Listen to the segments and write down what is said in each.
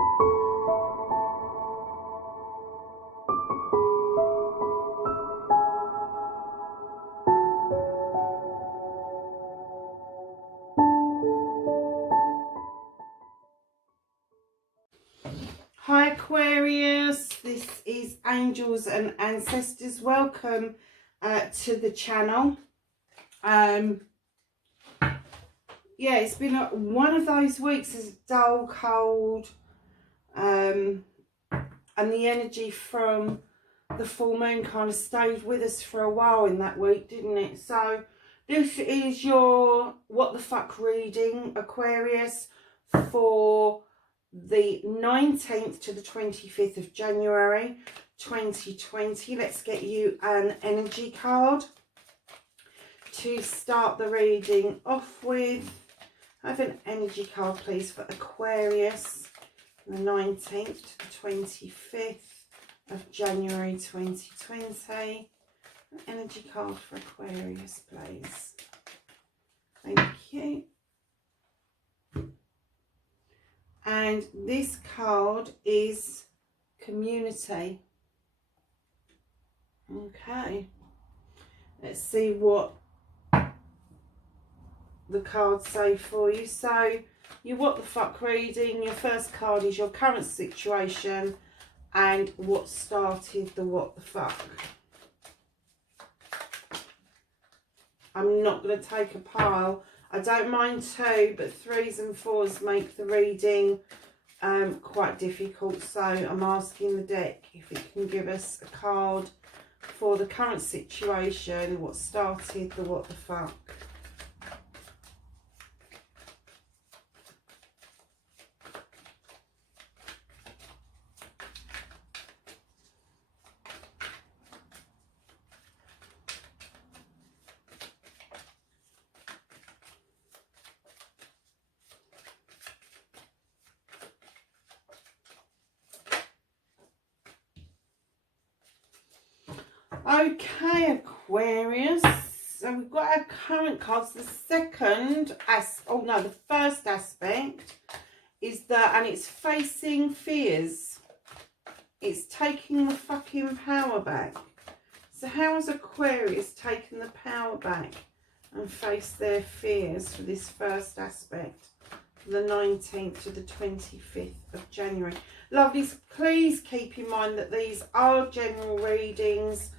Hi Aquarius, this is Angels and Ancestors. Welcome to the channel. Yeah, it's been one of those weeks. It's dull, cold, and the energy from the full moon kind of stayed with us for a while in that week, didn't it? So this is your what the fuck reading, Aquarius, for the 19th to the 25th of January 2020. Let's get you an energy card to start the reading off with. Have an energy card please for Aquarius from the 19th to the 25th of January 2020. An energy card for Aquarius please. Thank you. And this card is community. Okay. Let's see what the cards say for you. So, you what the fuck reading. Your first card is your current situation and what started the what the fuck. I'm not going to take a pile. I don't mind two, but threes and fours make the reading quite difficult. So I'm asking the deck if it can give us a card for the current situation, what started the what the fuck. Okay, Aquarius. So we've got our current cards. The first aspect is that, and it's facing fears. It's taking the fucking power back. So how has Aquarius taken the power back and faced their fears for this first aspect? The 19th to the 25th of January. Lovelies, please keep in mind that these are general readings.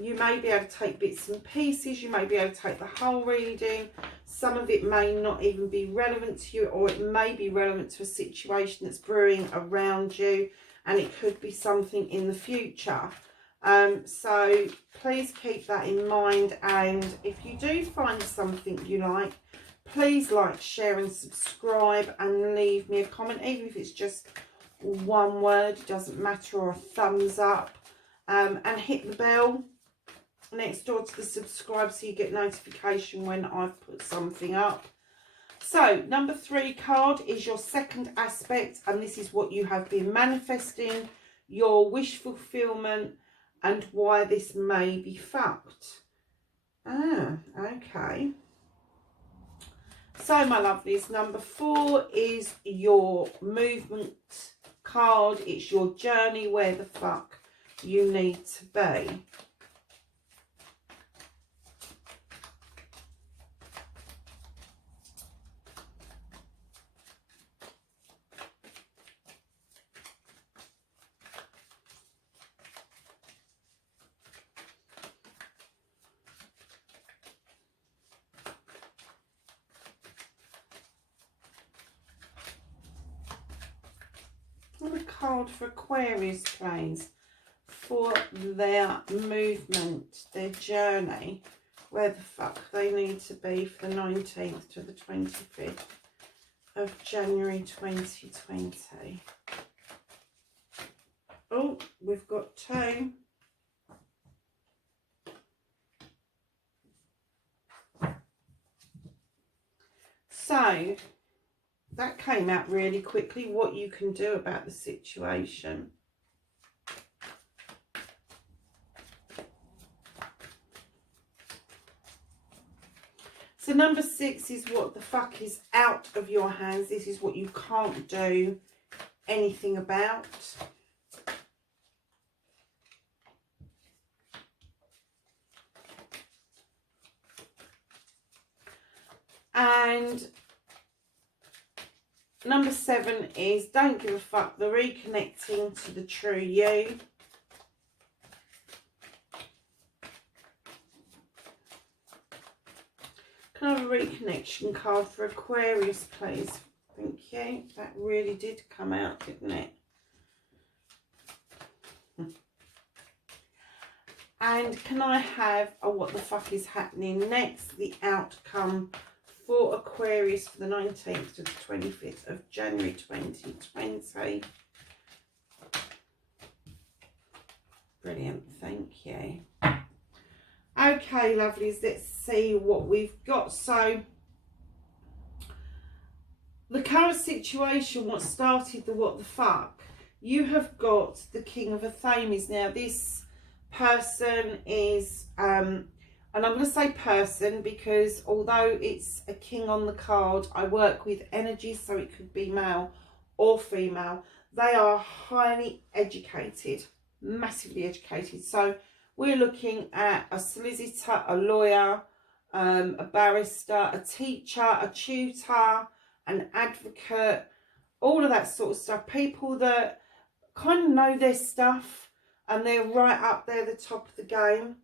You may be able to take bits and pieces, you may be able to take the whole reading. Some of it may not even be relevant to you, or it may be relevant to a situation that's brewing around you, and it could be something in the future. So please keep that in mind, and if you do find something you like, please like, share and subscribe, and leave me a comment, even if it's just one word, it doesn't matter, or a thumbs up. And hit the bell next door to the subscribe so you get notification when I've put something up. So number 3 card is your second aspect, and this is what you have been manifesting, your wish fulfillment, and why this may be fucked. Okay. So my lovelies, number 4 is your movement card. It's your journey, where the fuck you need to be. What a card for Aquarius, please, for their movement, their journey, where the fuck they need to be for the 19th to the 25th of January 2020. Oh, we've got 2. So that came out really quickly, what you can do about the situation. So number 6 is what the fuck is out of your hands. This is what you can't do anything about. And number 7 is don't give a fuck, the reconnecting to the true you. Can I have a reconnection card for Aquarius, please? Thank you. That really did come out, didn't it? And can I have a what the fuck is happening next? The outcome for Aquarius for the 19th to the 25th of January 2020. Brilliant, thank you. Okay, lovelies, let's see what we've got. So, the current situation, what started the what the fuck, you have got the King of Athames. Now, this person is, and I'm going to say person because although it's a king on the card, I work with energy, so it could be male or female. They are highly educated, massively educated. So we're looking at a solicitor, a lawyer, a barrister, a teacher, a tutor, an advocate, all of that sort of stuff. People that kind of know their stuff and they're right up there, the top of the game.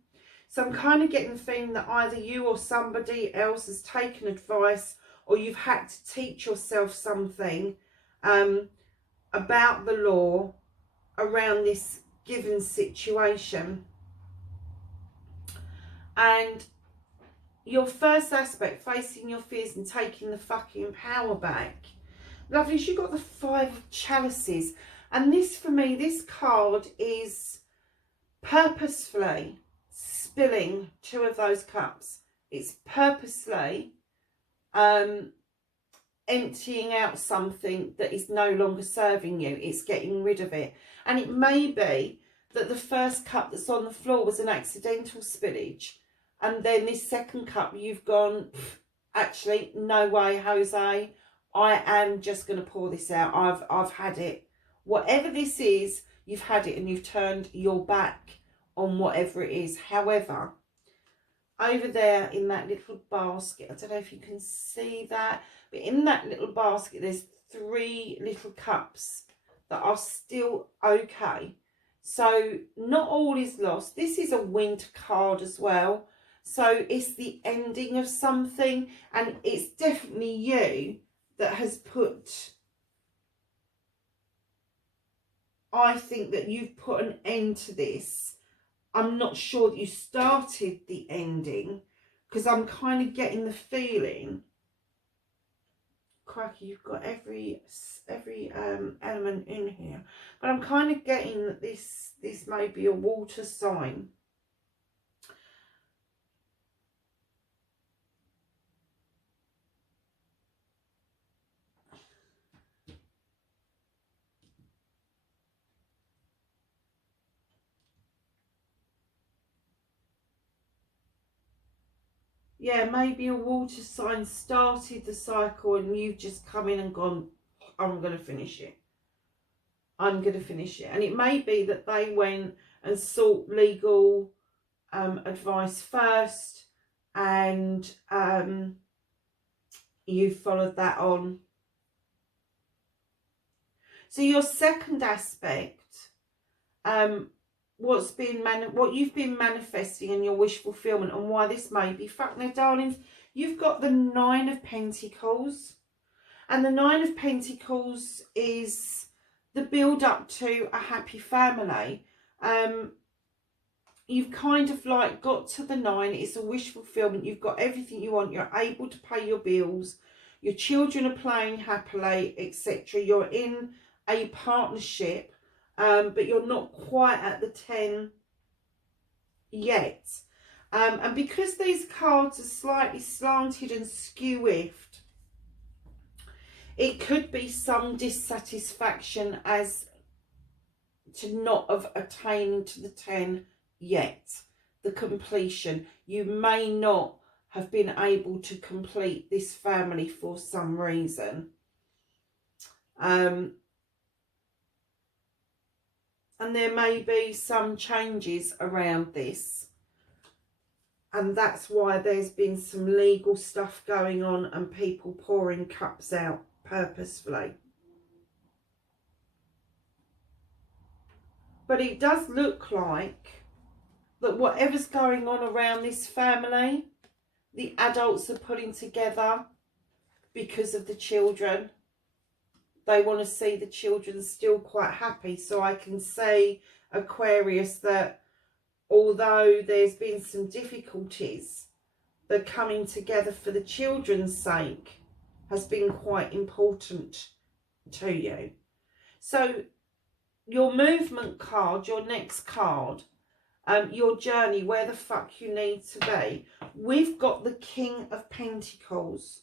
So I'm kind of getting the feeling that either you or somebody else has taken advice, or you've had to teach yourself something about the law around this given situation. And your first aspect, facing your fears and taking the fucking power back. Lovely, you've got the 5 of Chalices. And this, for me, this card is purposefully spilling 2 of those cups. It's purposely emptying out something that is no longer serving you. It's getting rid of it. And it may be that the first cup that's on the floor was an accidental spillage. And then this second cup, you've gone, actually, no way, Jose. I am just going to pour this out. I've had it. Whatever this is, you've had it and you've turned your back on whatever it is. However, over there in that little basket, I don't know if you can see that, but in that little basket, there's 3 little cups that are still okay. So not all is lost. This is a winter card as well. So it's the ending of something, and it's definitely you that has put, I think that you've put an end to this. I'm not sure that you started the ending, because I'm kind of getting the feeling, crikey, you've got every element in here, but I'm kind of getting that this may be a water sign. Yeah, maybe a water sign started the cycle and you've just come in and gone, I'm going to finish it. I'm going to finish it. And it may be that they went and sought legal advice first, and you followed that on. So your second aspect, what you've been manifesting and your wish fulfillment, and why this may be fuck now, darlings, you've got the 9 of Pentacles, and the 9 of Pentacles is the build up to a happy family. You've kind of like got to the 9. It's a wish fulfillment. You've got everything you want. You're able to pay your bills. Your children are playing happily, etc. You're in a partnership. But you're not quite at the 10 yet. And because these cards are slightly slanted and skew-whiffed, it could be some dissatisfaction as to not have attained to the 10 yet. The completion. You may not have been able to complete this family for some reason. And there may be some changes around this. And that's why there's been some legal stuff going on and people pouring cups out purposefully. But it does look like that whatever's going on around this family, the adults are putting together because of the children. They want to see the children still quite happy. So I can say, Aquarius, that although there's been some difficulties, the coming together for the children's sake has been quite important to you. So your movement card, your next card, your journey, where the fuck you need to be. We've got the King of Pentacles.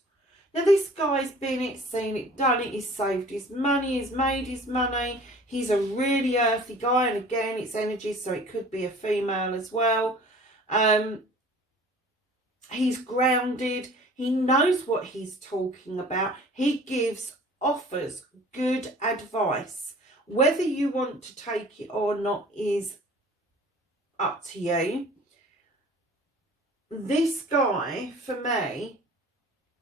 Now this guy's been it, seen it, done it, he's saved his money, he's made his money. He's a really earthy guy, and again, it's energy, so it could be a female as well. He's grounded. He knows what he's talking about. He offers good advice. Whether you want to take it or not is up to you. This guy, for me,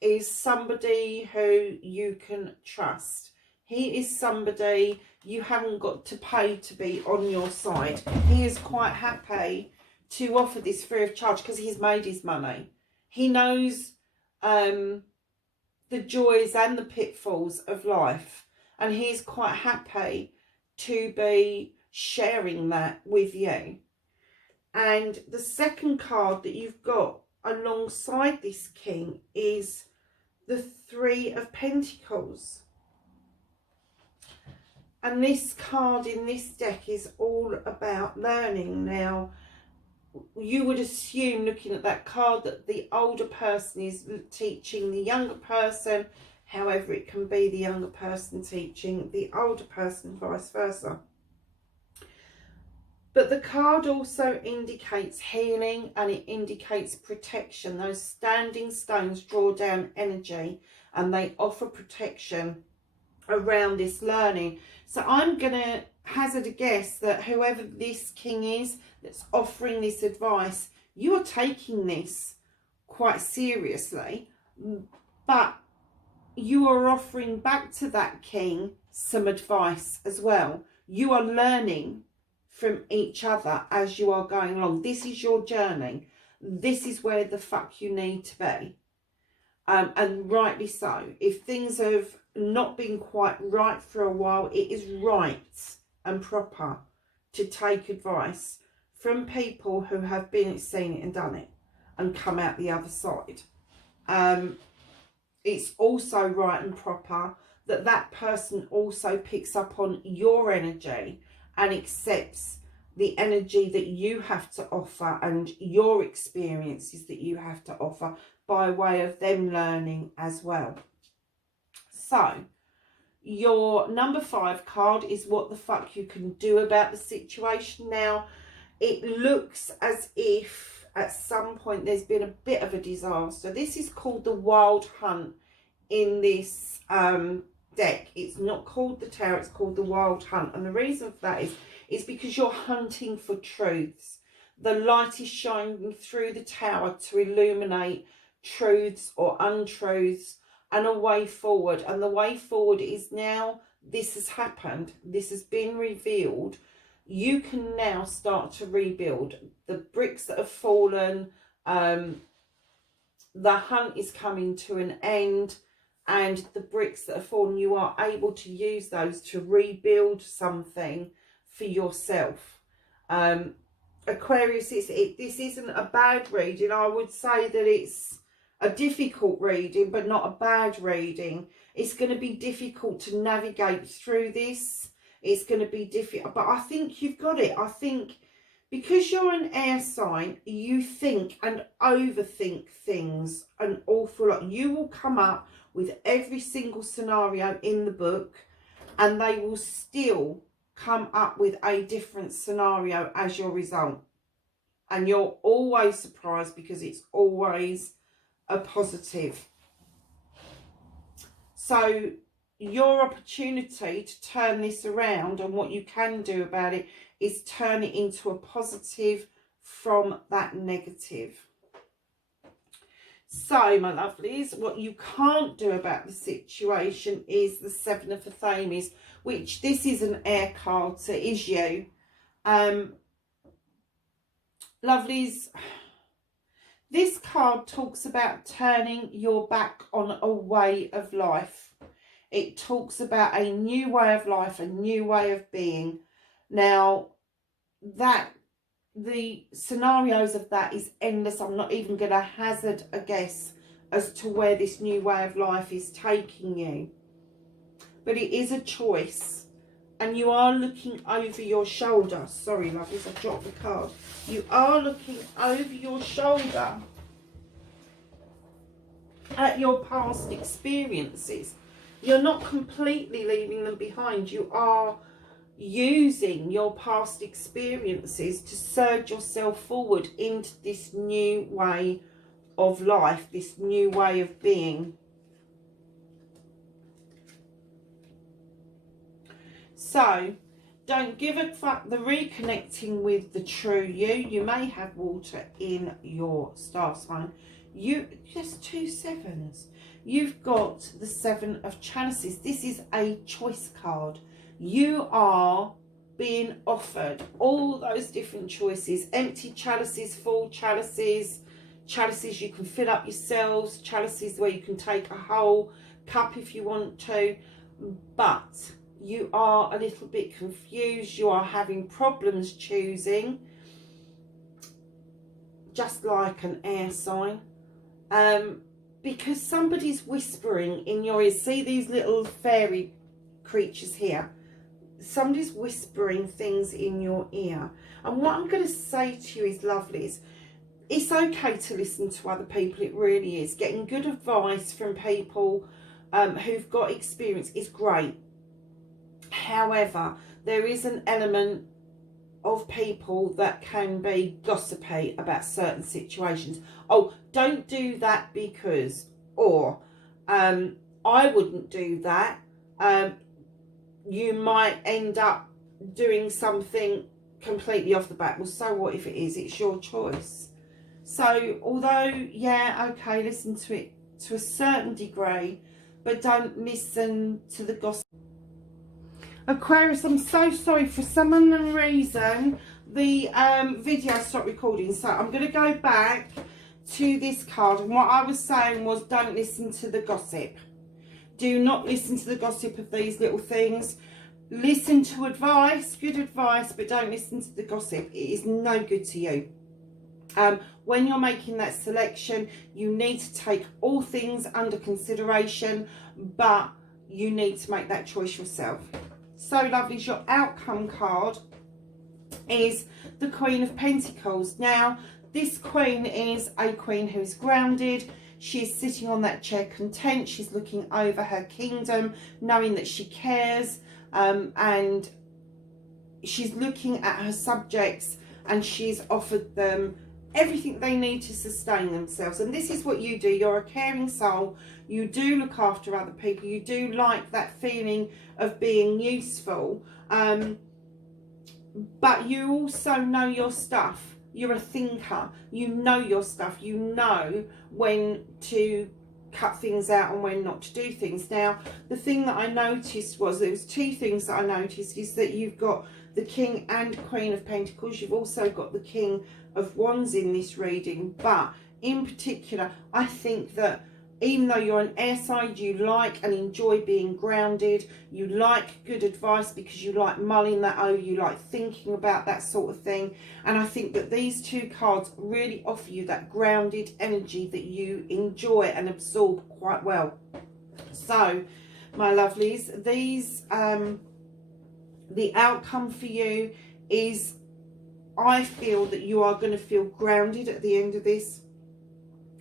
is somebody who you can trust. He is somebody you haven't got to pay to be on your side. He is quite happy to offer this free of charge because he's made his money. He knows the joys and the pitfalls of life, and he's quite happy to be sharing that with you. And the second card that you've got alongside this king is the Three of Pentacles. And this card in this deck is all about learning. Now, you would assume, looking at that card, that the older person is teaching the younger person. However, it can be the younger person teaching the older person, vice versa. But the card also indicates healing, and it indicates protection. Those standing stones draw down energy and they offer protection around this learning. So I'm going to hazard a guess that whoever this king is that's offering this advice, you are taking this quite seriously, but you are offering back to that king some advice as well. You are learning from each other as you are going along. This is your journey. This is where the fuck you need to be. And rightly so. If things have not been quite right for a while, it is right and proper to take advice from people who have been seen it and done it and come out the other side. It's also right and proper that that person also picks up on your energy and accepts the energy that you have to offer and your experiences that you have to offer by way of them learning as well. So, your number 5 card is what the fuck you can do about the situation. Now, it looks as if at some point there's been a bit of a disaster. This is called the Wild Hunt in this deck. It's not called the Tower, it's called the Wild Hunt. And the reason for that is because you're hunting for truths. The light is shining through the tower to illuminate truths or untruths and a way forward. And the way forward is now this has happened, this has been revealed. You can now start to rebuild. The bricks that have fallen, the hunt is coming to an end, and the bricks that have fallen, you are able to use those to rebuild something for yourself. Aquarius, this isn't a bad reading. I would say that it's a difficult reading, but not a bad reading. It's going to be difficult to navigate through this. It's going to be difficult, but I think you've got it. I think because you're an air sign, you think and overthink things an awful lot. You will come up with every single scenario in the book, and they will still come up with a different scenario as your result. And you're always surprised because it's always a positive. So your opportunity to turn this around, and what you can do about it is turn it into a positive from that negative. So, my lovelies, what you can't do about the situation is the Seven of Athames, which this is an air card, so it is you. Lovelies, this card talks about turning your back on a way of life. It talks about a new way of life, a new way of being. Now, the scenarios of that is endless. I'm not even going to hazard a guess as to where this new way of life is taking you. But it is a choice. And you are looking over your shoulder. Sorry, lovelies, I dropped the card. You are looking over your shoulder at your past experiences. You're not completely leaving them behind. You are using your past experiences to surge yourself forward into this new way of life, this new way of being. So, don't give a fuck the reconnecting with the true you. You may have water in your star sign. Just 2 sevens. You've got the Seven of Chalices. This is a choice card. You are being offered all those different choices. Empty chalices, full chalices, chalices you can fill up yourselves, chalices where you can take a whole cup if you want to. But you are a little bit confused. You are having problems choosing, just like an air sign. Because somebody's whispering in your ear. See these little fairy creatures here? Somebody's whispering things in your ear. And what I'm going to say to you is, lovelies, it's okay to listen to other people. It really is. Getting good advice from people who've got experience is great. However, there is an element of people that can be gossipy about certain situations. Oh, don't do that because, or I wouldn't do that. You might end up doing something completely off the bat. Well, so what if it is? It's your choice. So, although, yeah, okay, listen to it to a certain degree, but don't listen to the gossip. Aquarius, I'm so sorry. For some unknown reason, the video stopped recording. So, I'm going to go back to this card. And what I was saying was, don't listen to the gossip. Do not listen to the gossip of these little things. Listen to advice, good advice, but don't listen to the gossip. It is no good to you. When you're making that selection, you need to take all things under consideration, but you need to make that choice yourself. So, lovelies, your outcome card is the Queen of Pentacles. Now, this queen is a queen who is grounded. She's sitting on that chair content. She's looking over her kingdom, knowing that she cares, and she's looking at her subjects, and she's offered them everything they need to sustain themselves. And this is what you do. You're a caring soul. You do look after other people. You do like that feeling of being useful. But you also know your stuff. You're a thinker. You know your stuff. You know when to cut things out and when not to do things. Now, the thing that I noticed was, there was 2 things that I noticed, is that you've got the King and Queen of Pentacles. You've also got the King of Wands in this reading. But in particular, I think that even though you're an air sign, you like and enjoy being grounded. You like good advice because you like mulling that over. You like thinking about that sort of thing. And I think that these 2 cards really offer you that grounded energy that you enjoy and absorb quite well. So, my lovelies, these the outcome for you is, I feel that you are going to feel grounded at the end of this.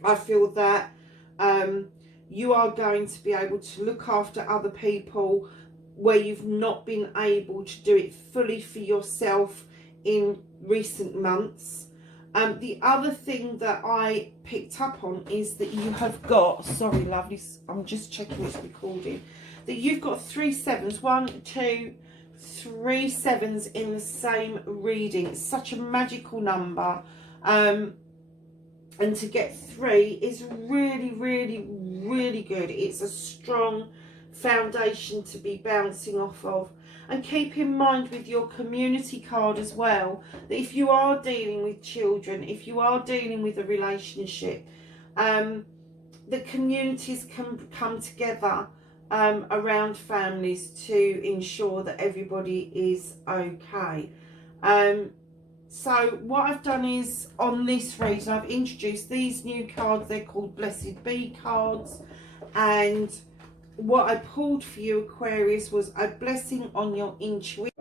I feel that you are going to be able to look after other people where you've not been able to do it fully for yourself in recent months. The other thing that I picked up on is that you have got, sorry lovely, I'm just checking it's recording, that you've got 3 sevens, 1, 2, 3 sevens in the same reading. It's such a magical number. And to get 3 is really, really, really good. It's a strong foundation to be bouncing off of. And keep in mind with your community card as well, that if you are dealing with children, if you are dealing with a relationship, the communities can come together around families to ensure that everybody is okay. So what I've done is, on this reading, I've introduced these new cards. They're called Blessed Be cards. And what I pulled for you, Aquarius, was a blessing on your intuition.